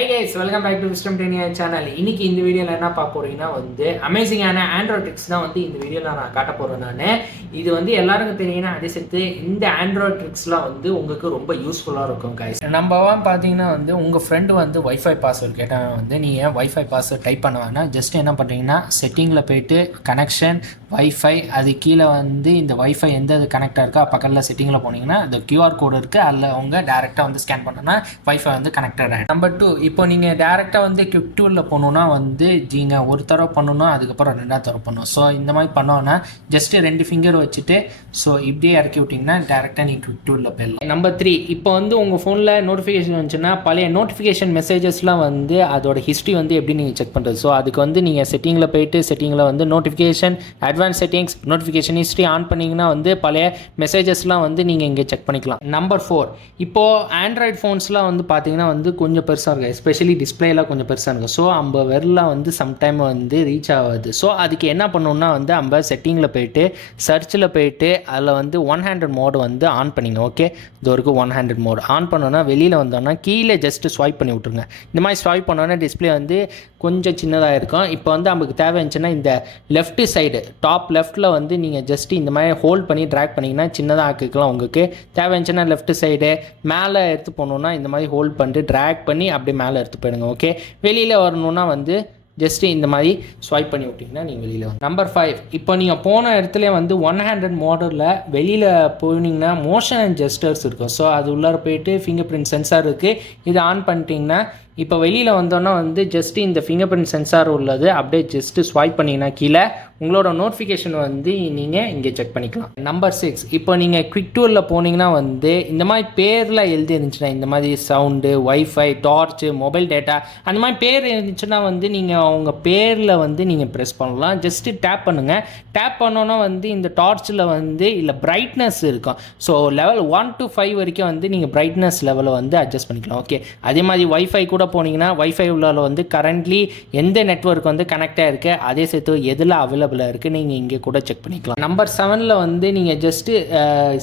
Hi guys welcome back to wisdom Duniya channel இன்னைக்கு இந்த வீடியோவில் என்ன பார்க்க போறீங்கன்னா வந்து அமேசிங்கான ஆண்ட்ராய்ட் ட்ரிக்ஸ் தான் வந்து இந்த வீடியோவில் நான் காட்ட போகிறேன் நான். இது வந்து எல்லாருக்கும் தெரியும்னா அதே சேர்த்து இந்த ஆண்ட்ராய்ட் ட்ரிக்ஸ்லாம் வந்து உங்களுக்கு ரொம்ப யூஸ்ஃபுல்லாக இருக்கும் கைஸ் நம்பர் பார்த்தீங்கன்னா வந்து உங்கள் ஃப்ரெண்டு வந்து ஒய்ஃபை பாஸ்வேர்டு கேட்டால் வந்து நீங்கள் வைஃபை பாஸ்வேர்டு டைப் பண்ண வேணாம் ஜஸ்ட் என்ன பண்ணுறீங்கன்னா செட்டிங்கில் போயிட்டு கனெக்ஷன் வைஃபை அது கீழே வந்து இந்த வைஃபை எந்த இது கனெக்டாக இருக்கோ பக்கத்தில் செட்டிங்கில் போனீங்கன்னா அந்த கியூஆர் கோடு இருக்குது அதில் அவங்க டேரெக்டாக வந்து ஸ்கேன் பண்ணோன்னா ஒய்ஃபை வந்து கனெக்டட் ஆகிடும் நம்பர் டூ இப்போ நீங்கள் டேரெக்டாக வந்து கிளிக் டூலில் போகணுன்னா வந்து நீங்கள் ஒரு தடவை பண்ணணும்னா அதுக்கப்புறம் ரெண்டாவது தடவை பண்ணணும். ஸோ இந்த மாதிரி பண்ணோன்னா ஜஸ்ட்டு ரெண்டு ஃபிங்கர் வச்சுட்டு ஸோ இப்படியே இறக்கி விட்டிங்கன்னா டேரெக்டாக நீங்கள் கிளிக் டூலில் போயிடலாம். நம்பர் த்ரீ இப்போ வந்து உங்கள் ஃபோனில் நோட்டிஃபிகேஷன் வந்துச்சுன்னா பழைய நோட்டிஃபிகேஷன் மெசேஜஸ்லாம் வந்து அதோட ஹிஸ்ட்ரி வந்து எப்படி நீங்கள் செக் பண்ணுறது ஸோ அதுக்கு வந்து நீங்கள் செட்டிங்கில் போயிட்டு செட்டிங்கில் வந்து notification advance settings notification history on பண்ணிங்கன்னா வந்து பழைய மெசேஜஸ்லாம் வந்து நீங்கள் இங்கே செக் பண்ணிக்கலாம். நம்பர் ஃபோர் இப்போது ஆண்ட்ராய்ட் ஃபோன்ஸ்லாம் வந்து பார்த்தீங்கன்னா வந்து கொஞ்சம் பெருசாக இருக்குது எஸ்பெஷலி டிஸ்பிளேலாம் கொஞ்சம் பெருசாக இருக்கும். ஸோ நம்ம விரலாம் வந்து சம்டைம் வந்து ரீச் ஆகாது. ஸோ அதுக்கு என்ன பண்ணணும்னா வந்து நம்ம செட்டிங்கில் போயிட்டு சர்ச்சில் போயிட்டு அதில் வந்து ஒன் ஹண்ட்ரட் மோடு வந்து ஆன் பண்ணிங்க ஓகே இது வரைக்கும் ஒன் ஹண்ட்ரட் மோடு ஆன் பண்ணோன்னா வெளியில் வந்தோன்னா கீழே ஜஸ்ட்டு ஸ்வைப் பண்ணி விட்ருங்க இந்த மாதிரி ஸ்வைப் பண்ணோன்னா டிஸ்பிளே வந்து கொஞ்சம் சின்னதாக இருக்கும். இப்போ வந்து நமக்கு தேவை இருந்துச்சுன்னா இந்த லெஃப்ட் சைடு டாப் லெஃப்ட்டில் வந்து நீங்கள் ஜஸ்ட் இந்த மாதிரி ஹோல்ட் பண்ணி ட்ராக் பண்ணிங்கன்னா சின்னதாக ஆக்கிக்கலாம் உங்களுக்கு. தேவை இருந்துச்சுன்னா லெஃப்ட் சைடு மேலே எடுத்து போனோன்னா இந்த மாதிரி ஹோல்ட் பண்ணிட்டு ட்ராக் பண்ணி அப்படியே மேலே எடுத்து போயிடுங்க ஓகே வெளியில் வரணுன்னா வந்து ஜஸ்ட்டு இந்த மாதிரி ஸ்வைப் பண்ணி விட்டிங்கன்னா நீங்கள் வெளியில் வந்து. நம்பர் ஃபைவ் இப்போ நீங்கள் போன இடத்துல வந்து ஒன் ஹண்ட்ரட் மாடலில் வெளியில் போனீங்கன்னா மோஷன் அண்ட் ஜெஸ்டர்ஸ் இருக்கும். ஸோ அது உள்ளார போயிட்டு ஃபிங்கர் பிரிண்ட் சென்சார் இருக்குது இது ஆன் பண்ணிட்டீங்கன்னா இப்போ வெளியில் வந்தோன்னா வந்து ஜஸ்ட்டு இந்த ஃபிங்கர் பிரிண்ட் சென்சார் உள்ளது. அப்படியே ஜஸ்ட்டு ஸ்வைப் பண்ணிங்கன்னா கீழே உங்களோட நோட்டிஃபிகேஷன் வந்து நீங்கள் இங்கே செக் பண்ணிக்கலாம். நம்பர் சிக்ஸ் இப்போ நீங்கள் குவிக் டூரில் போனீங்கன்னா வந்து இந்த மாதிரி பேரில் எழுதி இருந்துச்சுன்னா இந்த மாதிரி sound wifi torch mobile data அந்த மாதிரி பேர் இருந்துச்சுன்னா வந்து நீங்கள் அவங்க பேரில் வந்து நீங்கள் ப்ரெஸ் பண்ணலாம். ஜஸ்ட்டு டேப் பண்ணுங்கள் டேப் பண்ணோன்னா வந்து இந்த டார்ச்சில் வந்து இல்லை பிரைட்னஸ் இருக்கும். So level one to five வரைக்கும் வந்து நீங்கள் பிரைட்னஸ் லெவலை வந்து அட்ஜஸ்ட் பண்ணிக்கலாம். ஓகே அதே மாதிரி ஒய்ஃபை கூட போனீங்கன்னா வைஃபை உள்ளால் வந்து கரண்ட்லி எந்த நெட்ஒர்க் வந்து கனெக்டாக இருக்குது அதே சேர்த்து எதில் அவைலபிளாக இருக்குது நீங்கள் இங்கே கூட செக் பண்ணிக்கலாம். நம்பர் செவனில் வந்து நீங்கள் ஜஸ்ட்டு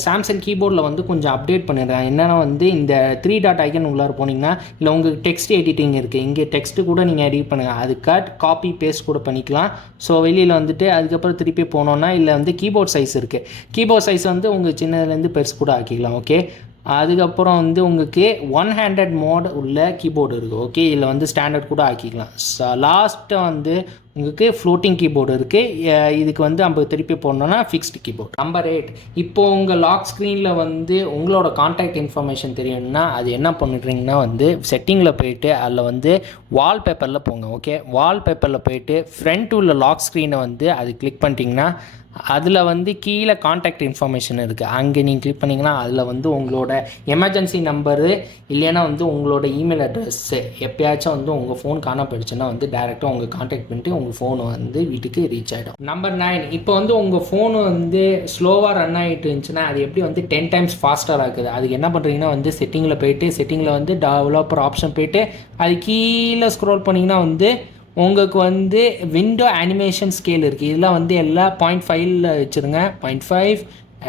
சாம்சங் கீபோர்டில் வந்து கொஞ்சம் அப்டேட் பண்ணிடுறேன். என்னென்னா வந்து இந்த த்ரீ டாட் ஐக்கன் உள்ளார போனீங்கன்னா இல்லை உங்களுக்கு டெக்ஸ்ட் எடிட்டிங் இருக்குது இங்கே டெக்ஸ்ட்டு கூட நீங்கள் எடிட் பண்ணுங்கள் அது கட் காப்பி பேஸ்ட் கூட பண்ணிக்கலாம். ஸோ வெளியில் வந்துட்டு அதுக்கப்புறம் திருப்பி போனோன்னா இல்லை வந்து கீபோர்ட் சைஸ் இருக்குது கீபோர்ட் சைஸ் வந்து உங்கள் சின்னதுலேருந்து பெருசு கூட ஆக்கிக்கலாம் ஓகே அதுக்கப்புறம் வந்து உங்களுக்கு ஒன் ஹேண்டட் மோட் உள்ள கீபோர்டு இருக்குது ஓகே இதில் வந்து ஸ்டாண்டர்ட் கூட ஆக்கிக்கலாம். லாஸ்ட்டு வந்து உங்களுக்கு ஃப்ளோட்டிங் கீபோர்டு இருக்குது இதுக்கு வந்து நம்ம திருப்பி போடணுன்னா ஃபிக்ஸ்டு கீபோர்டு நம்பர் எயிட் இப்போ உங்கள் லாக் ஸ்க்ரீனில் வந்து உங்களோட கான்டாக்ட் இன்ஃபர்மேஷன் தெரியணும்னா அது என்ன பண்ணுறீங்கன்னா வந்து செட்டிங்கில் போயிட்டு அதில் வந்து வால்பேப்பரில் போங்க. ஓகே வால்பேப்பரில் போயிட்டு ஃப்ரண்ட் உள்ள லாக் ஸ்க்ரீனை வந்து அது கிளிக் பண்ணிட்டீங்கன்னா அதில் வந்து கீழே காண்டாக்ட் இன்ஃபர்மேஷன் இருக்குது அங்கே நீங்கள் கிளிக் பண்ணிங்கன்னா அதில் வந்து உங்களோட எமர்ஜென்சி நம்பரு இல்லைன்னா வந்து உங்களோட இமெயில் அட்ரஸ்ஸு எப்பயாச்சும் வந்து உங்கள் ஃபோன் காண போயிடுச்சுன்னா வந்து டேரெக்டாக உங்கள் காண்டாக்ட் பண்ணிட்டு உங்கள் ஃபோன் வந்து வீட்டுக்கு ரீச் ஆகிடும் நம்பர் நைன் இப்போ வந்து உங்கள் ஃபோனு வந்து ஸ்லோவாக ரன் ஆகிட்டு இருந்துச்சுன்னா அது எப்படி வந்து டென் டைம்ஸ் ஃபாஸ்ட்டாக ஆகுது? அதுக்கு என்ன பண்ணுறீங்கன்னா வந்து செட்டிங்கில் போயிட்டு செட்டிங்கில் வந்து டெவலப்பர் ஆப்ஷன் போயிட்டு அது கீழே ஸ்க்ரோல் பண்ணிங்கன்னா வந்து உங்களுக்கு வந்து விண்டோ அனிமேஷன் ஸ்கேல் இருக்குது இதெல்லாம் வந்து எல்லாம் பாயிண்ட் ஃபைவ்ல வச்சுருங்க. Point five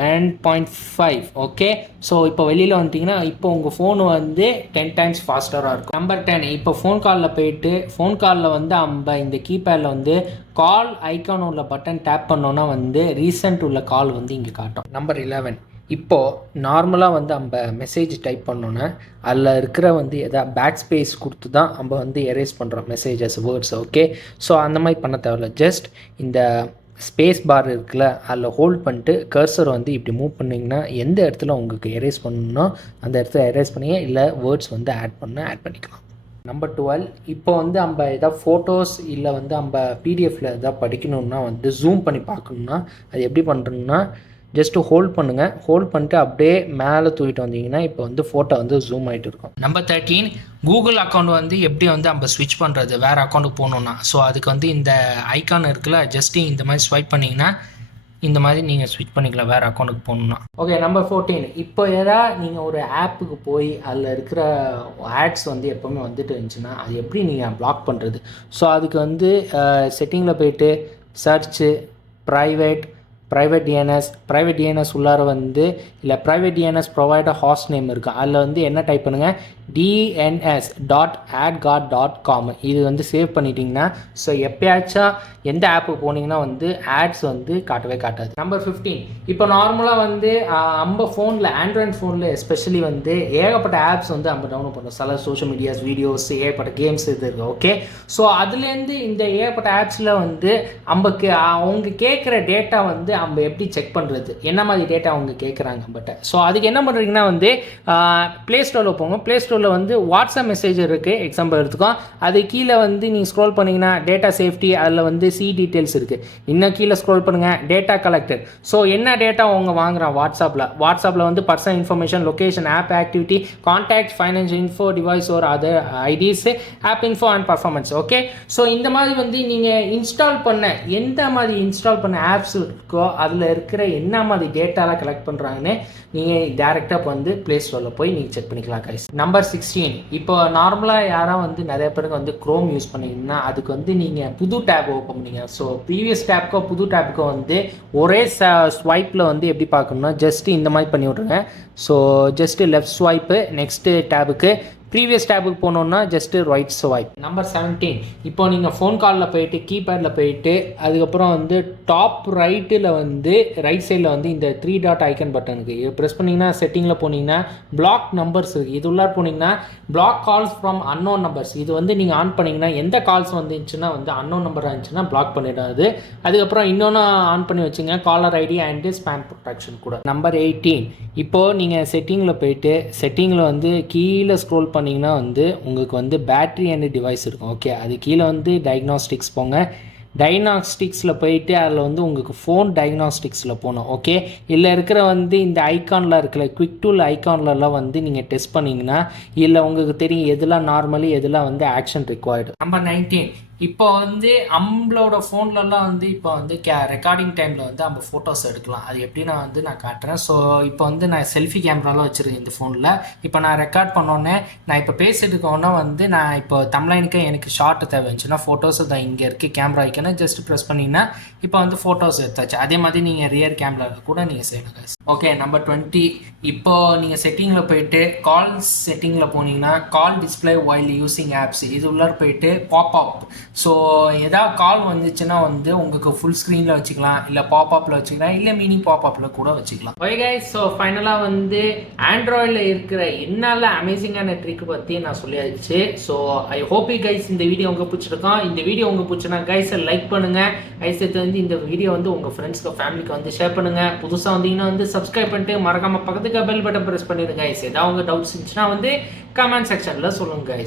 and point five okay so இப்போ வெளியில் வந்துட்டிங்கன்னா இப்போ உங்கள் ஃபோன் வந்து டென் டைம்ஸ் ஃபாஸ்டராக இருக்கும். நம்பர் டென் இப்போ ஃபோன் காலில் போயிட்டு ஃபோன் காலில் வந்து நம்ம இந்த கீபேடில் வந்து கால் ஐக்கான் உள்ள பட்டன் டேப் பண்ணோன்னா வந்து ரீசெண்ட் உள்ள கால் வந்து இங்கே காட்டும். நம்பர் இலவன் இப்போது நார்மலாக வந்து நம்ம மெசேஜ் டைப் பண்ணோன்னே அதில் இருக்கிற வந்து எதாவது பேக் ஸ்பேஸ் கொடுத்து தான் நம்ம வந்து எரேஸ் பண்ணுறோம் மெசேஜஸ் வேர்ட்ஸ் ஓகே ஸோ அந்த மாதிரி பண்ண தேவையில்ல. ஜஸ்ட் இந்த ஸ்பேஸ் பார் இருக்குல்ல அதில் ஹோல்ட் பண்ணிட்டு கர்சர் வந்து இப்படி மூவ் பண்ணிங்கன்னா எந்த இடத்துல உங்களுக்கு எரேஸ் பண்ணணும்னா அந்த இடத்துல எரேஸ் பண்ணி இல்லை வேர்ட்ஸ் வந்து ஆட் பண்ண ஆட் பண்ணிக்கலாம். நம்பர் டுவெல் இப்போ வந்து நம்ம எதாவது ஃபோட்டோஸ் இல்லை வந்து நம்ம பிடிஎஃப்பில் எதாவது படிக்கணும்னா வந்து ஜூம் பண்ணி பார்க்கணுன்னா அது எப்படி பண்ணுறோம்னா ஜஸ்ட்டு ஹோல்ட் பண்ணுங்கள் ஹோல்ட் பண்ணிட்டு அப்படியே மேலே தூக்கிட்டு வந்தீங்கன்னா இப்போ வந்து ஃபோட்டோ வந்து ஜூம் ஆகிட்டு இருக்கும். நம்பர் தேர்ட்டீன் கூகுள் அக்கௌண்ட் வந்து எப்படி வந்து நம்ம ஸ்விட்ச் பண்ணுறது வேறு அக்கௌண்ட்டுக்கு போகணுன்னா ஸோ அதுக்கு வந்து இந்த ஐக்கான் இருக்குல்ல ஜஸ்ட்டு இந்த மாதிரி ஸ்வைப் பண்ணிங்கன்னா இந்த மாதிரி நீங்கள் ஸ்விட்ச் பண்ணிக்கலாம் வேறு அக்கௌண்ட்டுக்கு போகணுன்னா ஓகே நம்பர் ஃபோர்டீன் இப்போ எதா நீங்கள் ஒரு ஆப்புக்கு போய் அதில் இருக்கிற ஆட்ஸ் வந்து எப்போவுமே வந்துட்டு இருந்துச்சுன்னா அது எப்படி நீங்கள் பிளாக் பண்ணுறது ஸோ அதுக்கு வந்து செட்டிங்கில் போயிட்டு search private private DNS private DNS உள்ளார வந்து இல்லை private DNS provider host name இருக்குது அதில் வந்து என்ன டைப் பண்ணுங்கள் DNS dot AdGuard dot com இது வந்து சேவ் பண்ணிட்டீங்கன்னா ஸோ எப்பயாச்சும் எந்த ஆப்புக்கு போனீங்கன்னா வந்து ஆட்ஸ் வந்து காட்டவே காட்டாது. நம்பர் ஃபிஃப்டீன் இப்போ நார்மலாக வந்து நம்ம ஃபோனில் ஆண்ட்ராய்ட் ஃபோனில் எஸ்பெஷலி வந்து ஏகப்பட்ட ஆப்ஸ் வந்து நம்ம டவுன்லோட் பண்ணுறோம் சில சோஷியல் மீடியாஸ் வீடியோஸ் ஏகப்பட்ட கேம்ஸ் இது இருக்குது ஓகே ஸோ அதுலேருந்து இந்த ஏகப்பட்ட ஆப்ஸில் வந்து நமக்கு அவங்க கேட்குற டேட்டா வந்து நம்ம எப்படி செக் பண்ணுறது என்ன மாதிரி டேட்டா அவங்க கேட்குறாங்க பட் ஸோ அதுக்கு என்ன பண்ணுறீங்கன்னா வந்து ப்ளே ஸ்டோரில் போங்க ப்ளே ஸ்டோரில் வந்து வாட்ஸ்அப் மெசேஜ் இருக்குது எக்ஸாம்பிள் எடுத்துக்கோ. அது கீழே வந்து நீங்கள் ஸ்க்ரோல் பண்ணிங்கன்னா டேட்டா சேஃப்டி அதில் வந்து சி டீட்டெயில்ஸ் இருக்குது இன்னும் கீழே ஸ்க்ரோல் பண்ணுங்கள் டேட்டா கலெக்டர் ஸோ என்ன டேட்டா அவங்க வாங்குகிறான் வாட்ஸ்அப்பில் வாட்ஸ்அப்பில் வந்து personal information location app activity contact financial info device ஒரு other IDs app info and performance okay so இந்த மாதிரி வந்து நீங்கள் இன்ஸ்டால் பண்ண எந்த மாதிரி இன்ஸ்டால் பண்ண ஆப்ஸ் இருக்கோ அதில் இருக்கிற என்ன மாதிரி டேட்டாலாம் கலெக்ட் பண்ணுறாங்கன்னு நீங்கள் டேரெக்டாக வந்து ப்ளே ஸ்டோரில் போய் நீங்கள் செக் பண்ணிக்கலாம் கைஸ் நம்பர் சிக்ஸ்டீன் இப்போ நார்மலாக யாராக வந்து நிறைய பேருக்கு வந்து க்ரோம் யூஸ் பண்ணிங்கன்னா அதுக்கு வந்து நீங்கள் புது டேப் ஓப்பன் பண்ணிங்க. ஸோ ப்ரீவியஸ் டேப்க்கோ புது டேப்புக்கோ வந்து ஒரே ஸ்வைப்பில் வந்து எப்படி பார்க்கணும்னா ஜஸ்ட்டு இந்த மாதிரி பண்ணி விட்ருங்க so just left swipe next டேபுக்கு previous டேபுக்கு போனோன்னா just right swipe number seventeen இப்போ நீங்கள் ஃபோன் காலில் போயிட்டு கீபேடில் போயிட்டு அதுக்கப்புறம் வந்து டாப் ரைட்டில் வந்து ரைட் சைடில் வந்து இந்த த்ரீ டாட் ஐக்கன் பட்டன் இருக்குது இது ப்ரெஸ் பண்ணிங்கன்னா செட்டிங்கில் போனீங்கன்னா பிளாக் நம்பர்ஸ் இருக்குது இது உள்ளார் போனீங்கன்னா block calls from unknown numbers இது வந்து நீங்கள் ஆன் பண்ணிங்கன்னா எந்த கால்ஸ் வந்துச்சுன்னா வந்து அன்னோன் நம்பர் இருந்துச்சுன்னா பிளாக் பண்ணிடாது. அதுக்கப்புறம் இன்னொன்று ஆன் பண்ணி வச்சுங்க caller ID and spam protection கூட. நம்பர் எயிட்டீன் இப்போது நீங்கள் செட்டிங்கில் போயிட்டு செட்டிங்கில் வந்து கீழே ஸ்க்ரோல் பண்ணி பண்ணிங்கன்னா வந்து உங்களுக்கு வந்து பேட்ரி அண்ட் டிவைஸ் இருக்கும். ஓகே அது கீழே வந்து டயக்னாஸ்டிக்ஸ் போங்க. டைனாஸ்டிக்ஸில் போயிட்டு அதில் வந்து உங்களுக்கு ஃபோன் டயக்னாஸ்டிக்ஸில் போகணும். ஓகே இல்லை இருக்கிற வந்து இந்த ஐக்கானில் இருக்கிற குவிக் டூல் ஐக்கான்லலாம் வந்து நீங்கள் டெஸ்ட் பண்ணிங்கன்னா இல்லை உங்களுக்கு தெரியும் எதெல்லாம் நார்மலி எதெல்லாம் வந்து ஆக்ஷன் ரிக்வயர்டு நம்பர் நைன்டீன் இப்போ வந்து நம்மளோட ஃபோன்லலாம் வந்து இப்போ வந்து கே ரெக்கார்டிங் டைமில் வந்து நம்ம ஃபோட்டோஸ் எடுக்கலாம். அது எப்படி நான் வந்து நான் காட்டுறேன். ஸோ இப்போ வந்து நான் செல்ஃபி கேமராலாம் வச்சுருக்கேன் இந்த ஃபோனில் இப்போ நான் ரெக்கார்ட் பண்ணோன்னே நான் இப்போ பேசிட்டு இருக்கோன்னா வந்து நான் இப்போ தமிழனுக்கு எனக்கு ஷார்ட் தேவை இருந்துச்சுன்னா ஃபோட்டோஸ் தான் இங்கே இருக்குது கேமரா வைக்கணும். ஜஸ்ட் ப்ரெஸ் பண்ணிங்கன்னா இப்போ வந்து ஃபோட்டோஸ் எடுத்தாச்சு. அதே மாதிரி நீங்கள் ரியர் கேமராவில் கூட நீங்கள் செய்யணும் ஓகே நம்பர் டுவெண்ட்டி இப்போ நீங்கள் செட்டிங்கில் போயிட்டு கால் செட்டிங்கில் போனீங்கன்னா call display while using apps இது உள்ளார போயிட்டு பாப்அப் ஸோ எதாவது கால் வந்துச்சுன்னா வந்து உங்களுக்கு ஃபுல் ஸ்க்ரீனில் வச்சுக்கலாம். இல்லை பாப்அப்பில் வச்சுக்கலாம். இல்லை மினி பாப்அப்பில் கூட வச்சுக்கலாம். ஓகே கைஸ் ஸோ ஃபைனலாக வந்து ஆண்ட்ராய்டில் இருக்கிற என்னால் அமேசிங்கான ட்ரிக் பற்றி நான் சொல்லியாச்சு. So I hope you guys இந்த வீடியோ உங்களுக்கு பிடிச்சிருக்கோம். இந்த வீடியோ உங்களுக்கு பிடிச்சினா கைஸை லைக் பண்ணுங்கள் கைஸ் எடுத்து வந்து இந்த வீடியோ வந்து உங்கள் ஃப்ரெண்ட்ஸ்க்கு ஃபேமிலிக்கு வந்து ஷேர் பண்ணுங்கள் புதுசாக வந்தீங்கன்னா வந்து சப்ஸ்கிரைப் பண்ணிட்டு மறக்காமல் பக்கத்துக்கு பெல் பட்டன் ப்ரெஸ் பண்ணிடுங்க கைஸ் ஏதாவது உங்கள் டவுட்ஸ் இருந்துச்சுன்னா வந்து கமெண்ட் செக்ஷனில் சொல்லுங்கள் கைஸ்